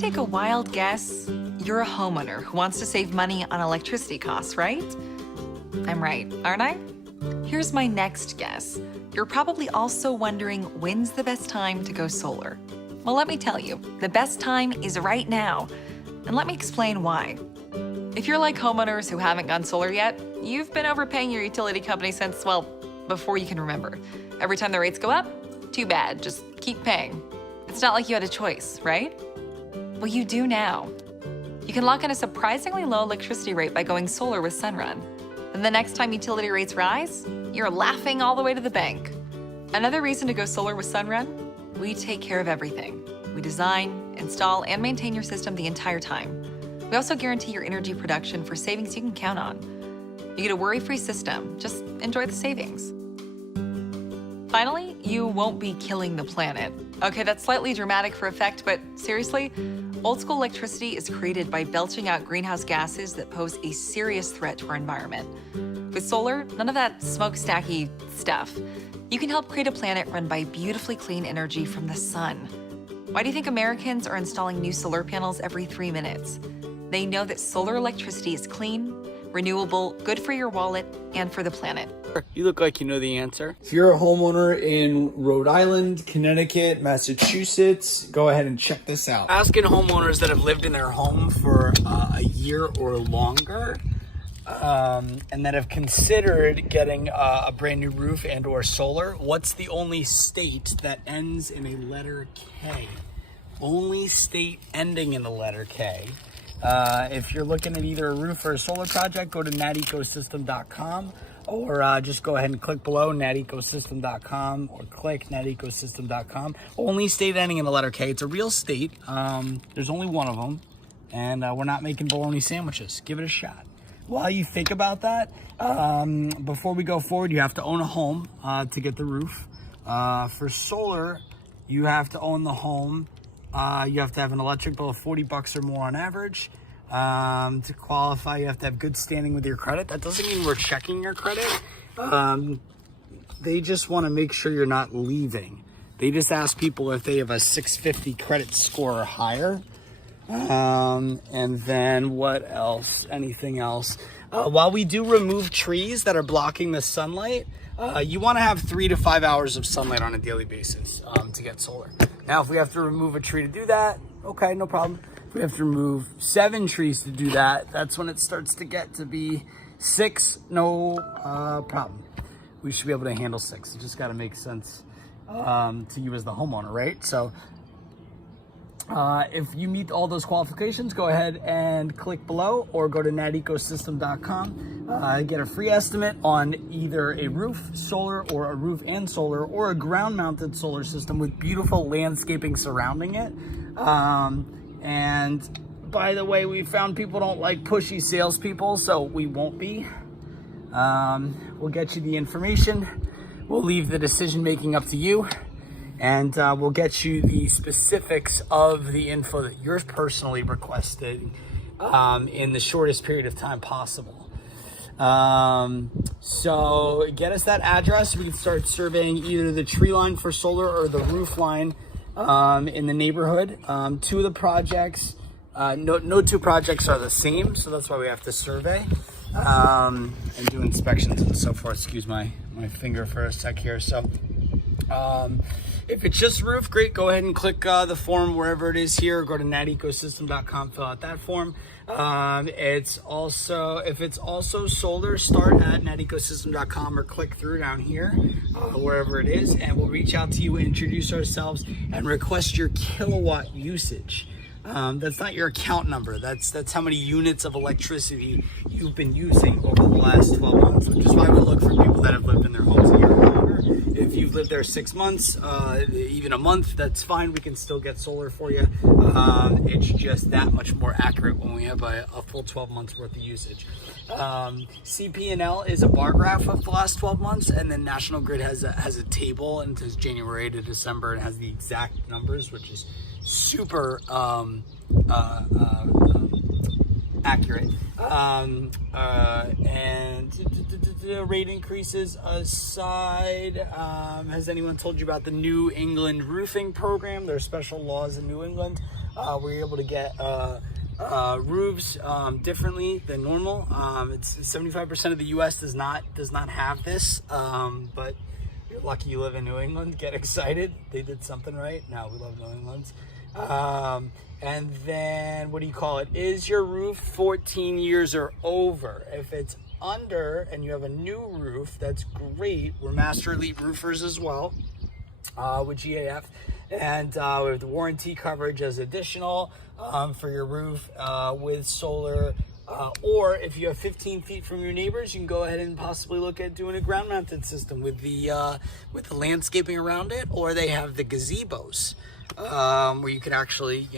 take a wild guess? You're a homeowner who wants to save money on electricity costs, right? I'm right, aren't I? Here's my next guess. You're probably also wondering when's the best time to go solar. Well, let me tell you, the best time is right now. And let me explain why. If you're like homeowners who haven't gone solar yet, you've been overpaying your utility company since, well, before you can remember. Every time the rates go up, too bad, just keep paying. It's not like you had a choice, right? Well, you do now. You can lock in a surprisingly low electricity rate by going solar with SunRun. And the next time utility rates rise, you're laughing all the way to the bank. Another reason to go solar with SunRun? We take care of everything. We design, install, and maintain your system the entire time. We also guarantee your energy production for savings you can count on. You get a worry-free system. Just enjoy the savings. Finally, you won't be killing the planet. Okay, that's slightly dramatic for effect, but seriously, old school electricity is created by belching out greenhouse gases that pose a serious threat to our environment. With solar, none of that smokestacky stuff. You can help create a planet run by beautifully clean energy from the sun. Why do you think Americans are installing new solar panels every 3 minutes? They know that solar electricity is clean, renewable, good for your wallet, and for the planet. You look like you know the answer. If you're a homeowner in Rhode Island, Connecticut, Massachusetts, go ahead and check this out. Asking homeowners that have lived in their home for a year or longer and that have considered getting a brand new roof and or solar, what's the only state that ends in a letter K? Only state ending in the letter K. If you're looking at either a roof or a solar project, go to natecosystem.com or just go ahead and click below natecosystem.com or click natecosystem.com. Only state ending in the letter K. It's a real state. There's only one of them, and we're not making bologna sandwiches. Give it a shot. While you think about that, before we go forward, you have to own a home to get the roof. For solar, you have to own the home. You have to have an electric bill of $40 or more on average. To qualify, you have to have good standing with your credit. That doesn't mean we're checking your credit. They just want to make sure you're not leaving. They just ask people if they have a 650 credit score or higher. And then what else? Anything else? While we do remove trees that are blocking the sunlight, you want to have 3 to 5 hours of sunlight on a daily basis to get solar. Now, if we have to remove a tree to do that, okay, no problem. If we have to remove 7 trees to do that, that's when it starts to get to be 6, no problem. We should be able to handle 6. It just got to make sense to you as the homeowner, right? So if you meet all those qualifications, go ahead and click below or go to natecosystem.com. Get a free estimate on either a roof, solar, or a roof and solar, or a ground-mounted solar system with beautiful landscaping surrounding it. And by the way, we found people don't like pushy salespeople, so we won't be. We'll get you the information. We'll leave the decision-making up to you. And we'll get you the specifics of the info that you're personally requested in the shortest period of time possible. So get us that address. We can start surveying either the tree line for solar or the roof line in the neighborhood. 2 of the projects, no 2 projects are the same, so that's why we have to survey and do inspections and so forth. Excuse my finger for a sec here. So if it's just roof, great, go ahead and click the form wherever it is here. Go to natecosystem.com, fill out that form. If it's also solar, start at natecosystem.com or click through down here, wherever it is, and we'll reach out to you, introduce ourselves, and request your kilowatt usage. That's not your account number. That's how many units of electricity you've been using over the last 12 months, which is why we look for people that have lived in their homes a year or longer. If you've lived there 6 months, even a month, that's fine. We can still get solar for you. It's just that much more accurate when we have a full 12 months worth of usage. CP&L is a bar graph of the last 12 months, and then National Grid has a table and says January to December and has the exact numbers, which is super accurate. And rate increases aside, has anyone told you about the New England roofing program? There are special laws in New England we're able to get roofs differently than normal. It's 75% of the U.S. does not have this, but you're lucky you live in New England. Get excited, they did something right. No, we love New England. And then what do you call it? Is your roof 14 years or over? If it's under and you have a new roof, that's great. We're Master Elite roofers as well, with GAF, and with warranty coverage as additional for your roof with solar. Or if you have 15 feet from your neighbors, you can go ahead and possibly look at doing a ground mounted system with the landscaping around it, or they have the gazebos where you can actually,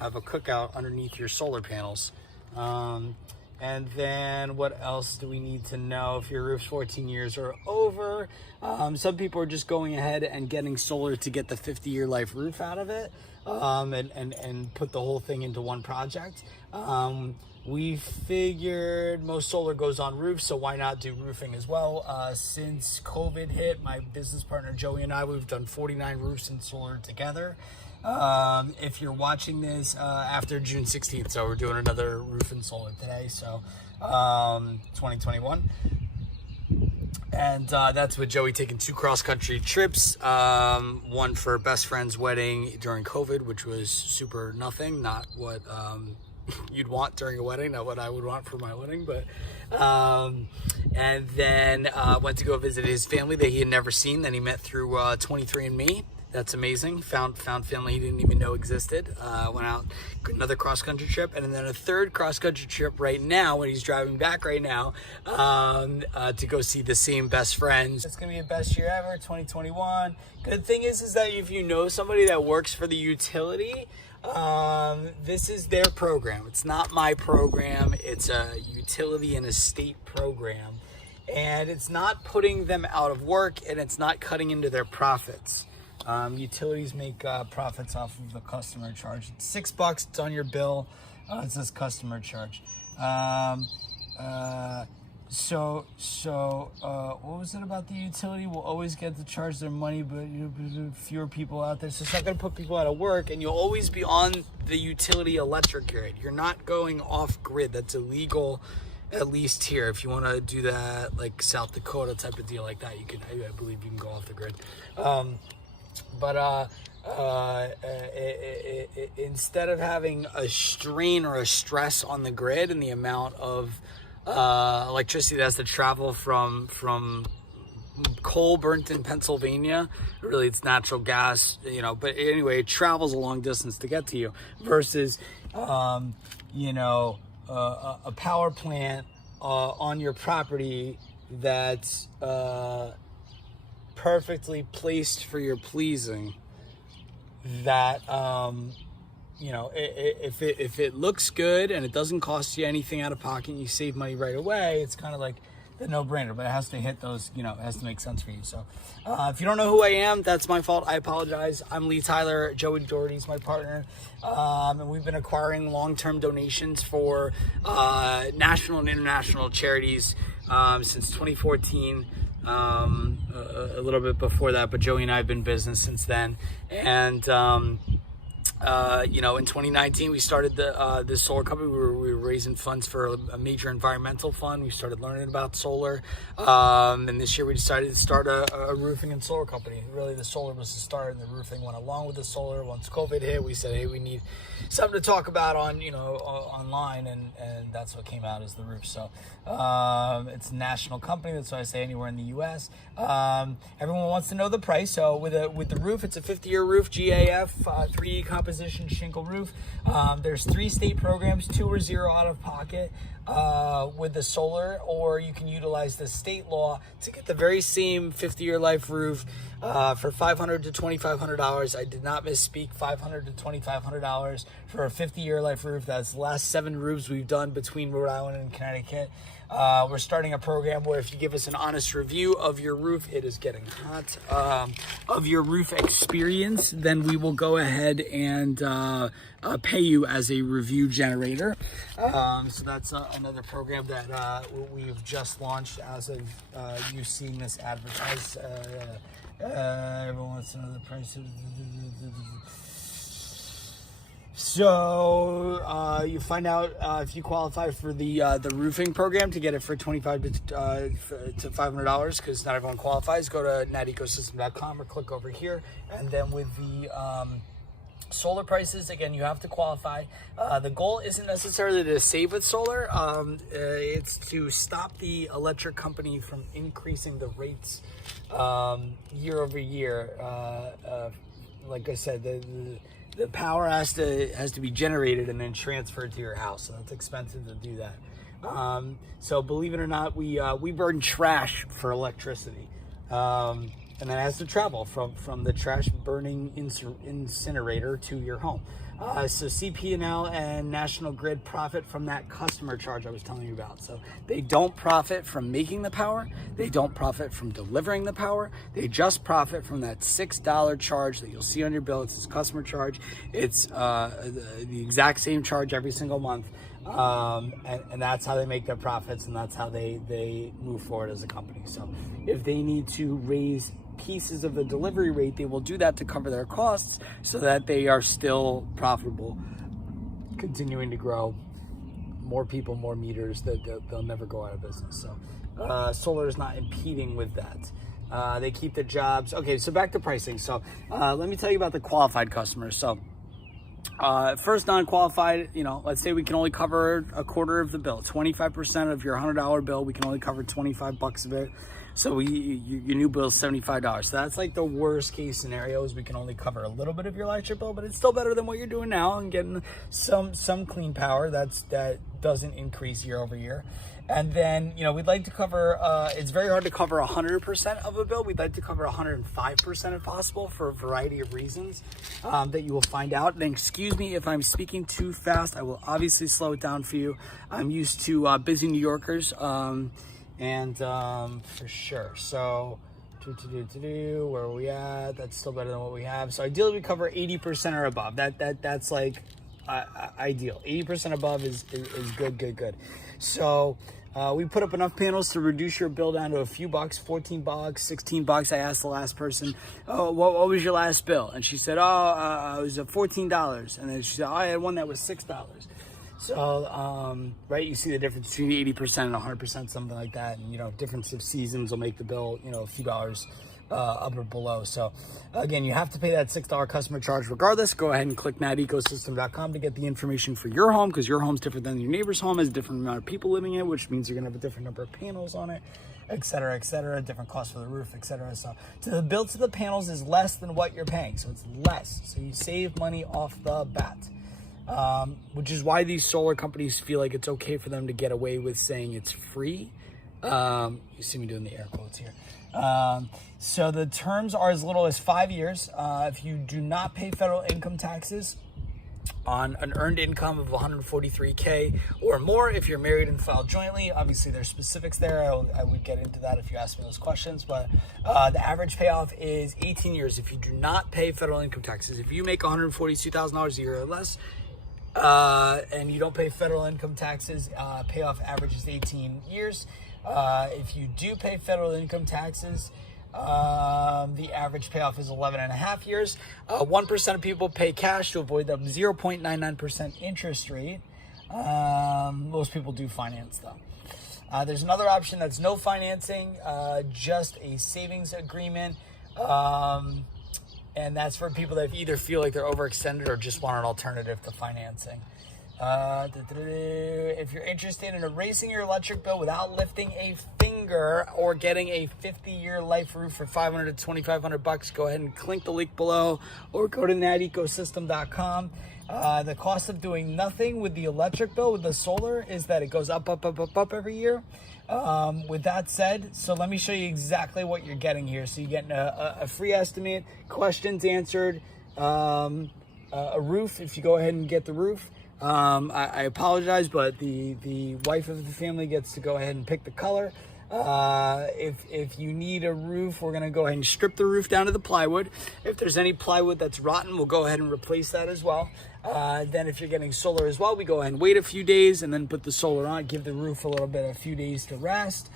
have a cookout underneath your solar panels. And then what else do we need to know if your roof's 14 years or over? Some people are just going ahead and getting solar to get the 50-year life roof out of it, and put the whole thing into one project. We figured most solar goes on roofs, so why not do roofing as well? Since COVID hit, my business partner Joey and I, we've done 49 roofs in solar together. If you're watching this after June 16th, so we're doing another roof and solar today, so 2021. And that's with Joey taking 2 cross-country trips, one for best friend's wedding during COVID, which was super nothing, not what you'd want during a wedding, not what I would want for my wedding, but and then went to go visit his family that he had never seen, that he met through 23andMe. That's amazing. Found family he didn't even know existed. Went out, another cross-country trip, and then a third cross-country trip right now when he's driving back right now to go see the same best friends. It's gonna be the best year ever, 2021. Good thing is that if you know somebody that works for the utility, this is their program. It's not my program. It's a utility and a state program, and it's not putting them out of work, and it's not cutting into their profits. Utilities make profits off of the customer charge. It's $6. It's on your bill. It says customer charge. So what was it about the utility? We'll always get to charge their money, but fewer people out there. So it's not going to put people out of work, and you'll always be on the utility electric grid. You're not going off grid. That's illegal, at least here. If you want to do that, like South Dakota type of deal like that, you can. I believe you can go off the grid. Instead of having a strain or a stress on the grid and the amount of electricity that has to travel from coal burnt in Pennsylvania, really it's natural gas, but anyway, it travels a long distance to get to you, versus a power plant on your property that's perfectly placed for your pleasing, that if it looks good and it doesn't cost you anything out of pocket and you save money right away, it's kind of like the no-brainer, but it has to hit those, it has to make sense for you. So if you don't know who I am, that's my fault. I apologize. I'm Lee Tyler. Joey Doherty's my partner, and we've been acquiring long-term donations for national and international charities since 2014. A little bit before that, but Joey and I have been in business since then. And in 2019 we started this solar company. We were raising funds for a major environmental fund. We started learning about solar, and this year we decided to start a roofing and solar company. Really, the solar was the start, and the roofing went along with the solar. Once COVID hit, we said, hey, we need something to talk about on online, and that's what came out as the roof. So it's a national company. That's why I say anywhere in the U.S. Everyone wants to know the price. So with the roof, it's a 50-year roof, GAF, 3D composition shingle roof. There's 3 state programs. 2 are zero out of pocket with the solar, or you can utilize the state law to get the very same 50-year life roof for $500 to $2,500. I did not misspeak. $500 to $2,500 for a 50-year life roof. That's the last 7 roofs we've done between Rhode Island and Connecticut. We're starting a program where if you give us an honest review of your roof, it is getting hot, of your roof experience, then we will go ahead and pay you as a review generator. So that's another program that we've just launched as of you seeing this advertised. Everyone wants to know the price of So you find out if you qualify for the roofing program to get it for $25 to $500, because not everyone qualifies. Go to natecosystem.com or click over here, and then with the solar prices, again, you have to qualify. The goal isn't necessarily to save with solar. It's to stop the electric company from increasing the rates year over year. Like I said, the power has to be generated and then transferred to your house. So that's expensive to do that. So believe it or not, we burn trash for electricity. And that has to travel from the trash burning incinerator to your home. So CP&L and National Grid profit from that customer charge I was telling you about. So they don't profit from making the power. They don't profit from delivering the power. They just profit from that $6 charge that you'll see on your bill. It's this customer charge. It's the exact same charge every single month. And that's how they make their profits, and that's how they move forward as a company. So if they need to raise pieces of the delivery rate, they will do that to cover their costs so that they are still profitable, continuing to grow. More people, more meters, that they'll never go out of business. So solar is not impeding with that. They keep the jobs. Okay, so back to pricing. So let me tell you about the qualified customers. So first, non-qualified, let's say we can only cover a quarter of the bill, 25% of your $100 bill, we can only cover $25 of it. So your new bill is $75. So that's like the worst case scenario, is we can only cover a little bit of your electric bill, but it's still better than what you're doing now and getting some clean power that doesn't increase year over year. And then, we'd like to cover, it's very hard to cover 100% of a bill. We'd like to cover 105% if possible, for a variety of reasons that you will find out. And excuse me if I'm speaking too fast. I will obviously slow it down for you. I'm used to busy New Yorkers, and for sure. So, where are we at? That's still better than what we have. So ideally we cover 80% or above. That's like ideal. 80% above is good. So we put up enough panels to reduce your bill down to a few bucks, $14, $16. I asked the last person, oh, what was your last bill? And she said, it was $14. And then she said, I had one that was $6. So, right, you see the difference between 80% and 100%, something like that. And, difference of seasons will make the bill, a few dollars up or below. So, again, you have to pay that $6 customer charge regardless. Go ahead and click natecosystem.com to get the information for your home, because your home's different than your neighbor's home, has a different amount of people living in it, which means you're going to have a different number of panels on it, et cetera, different cost for the roof, et cetera. So, the bill to the panels is less than what you're paying. So, it's less. So, you save money off the bat. Which is why these solar companies feel like it's okay for them to get away with saying it's free. You see me doing the air quotes here. So the terms are as little as 5 years. If you do not pay federal income taxes on an earned income of $143K or more, if you're married and filed jointly, obviously there's specifics there. I would get into that if you ask me those questions, but the average payoff is 18 years if you do not pay federal income taxes. If you make $142,000 a year or less, and you don't pay federal income taxes, payoff average is 18 years. If you do pay federal income taxes, the average payoff is 11 and a half years. 1% of people pay cash to avoid the 0.99% interest rate. Most people do finance though. There's another option that's no financing, just a savings agreement. And that's for people that either feel like they're overextended or just want an alternative to financing. If you're interested in erasing your electric bill without lifting a finger or getting a 50-year life roof for $500 to $2,500, go ahead and click the link below or go to natecosystem.com. The cost of doing nothing with the electric bill, with the solar, is that it goes up every year. With that said, so let me show you exactly what you're getting here. So you're getting a free estimate, questions answered, a roof if you go ahead and get the roof. I apologize, but the wife of the family gets to go ahead and pick the color. If you need a roof, we're going to go ahead and strip the roof down to the plywood. If there's any plywood that's rotten, we'll go ahead and replace that as well. Then if you're getting solar as well, we go ahead and wait a few days and then put the solar on, give the roof a few days to rest.